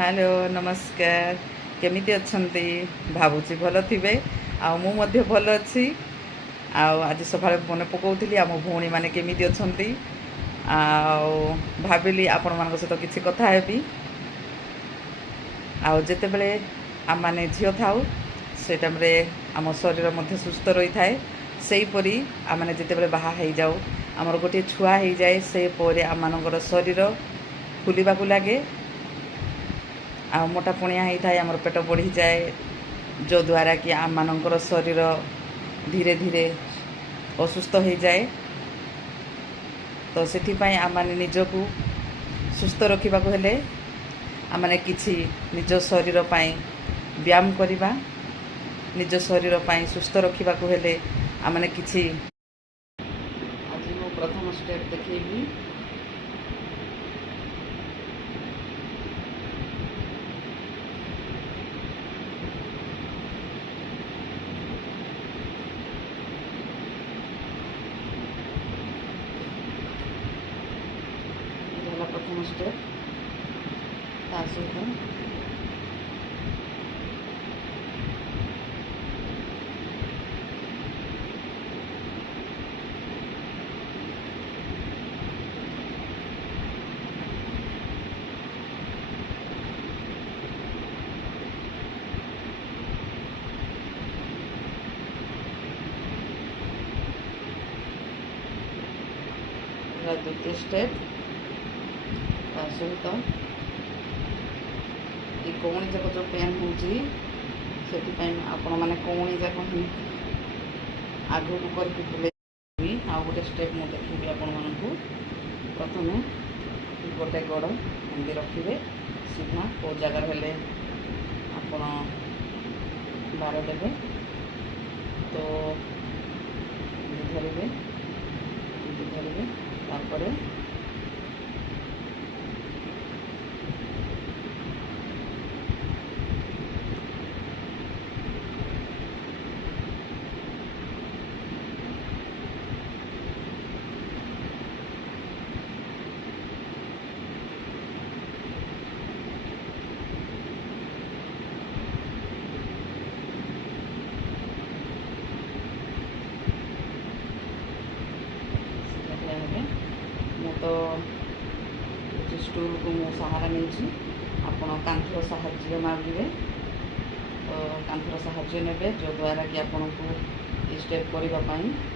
Hello नमस्कार केमिति अच्छंती भावुची भल थिबे आ मु मध्य भल अच्छी आज सकाଳେ मन पकाउली आम भौणी मैंने केमिति अच्छंती भाविली आपण मान सहित किसी कथा हेबी आते बेले आम मैंने झील थाउ से टाइम आम शरीर मध्य सुस्थ रही थाए सेहीपरि आम मैंने जिते बाहा हो जाऊ आमर गोटे छुआ हो जाए से आम मानकर शरीर फुलवा लगे आ मोटापणिया होता है आमर पेट बढ़ी जाए जो द्वारा कि आम मानकर शरीर धीरे धीरे असुस्थ हो जाए। तो से आम मैंने निजक सुस्थ रखा हेले आम मैंने किसी निज शरीर पाई व्यायाम करवा निज शरीर पाई सुस्थ रखा हेले आम मैंने किसी आज मो प्रथम स्टेप देखी प्रथम स्टेप सहित द्वितीय स्टेप सहित ये कौणी जाक जो पेन होती आपण मैंने कौणी जाक ही आग करके बुले आ गोटे स्टेप मुझे देखी आपण मानू प्रथम गोटे गोड़ एमती रखिए सीधा कौ जगार हेले आपण बार देवे तो धरवे तापर तो स्टूल को मु सहारा नहीं आपण कांथर साहाय्य मांगे तो कांथर साहाय्य ने जो द्वारा कि आपन को स्टेप करने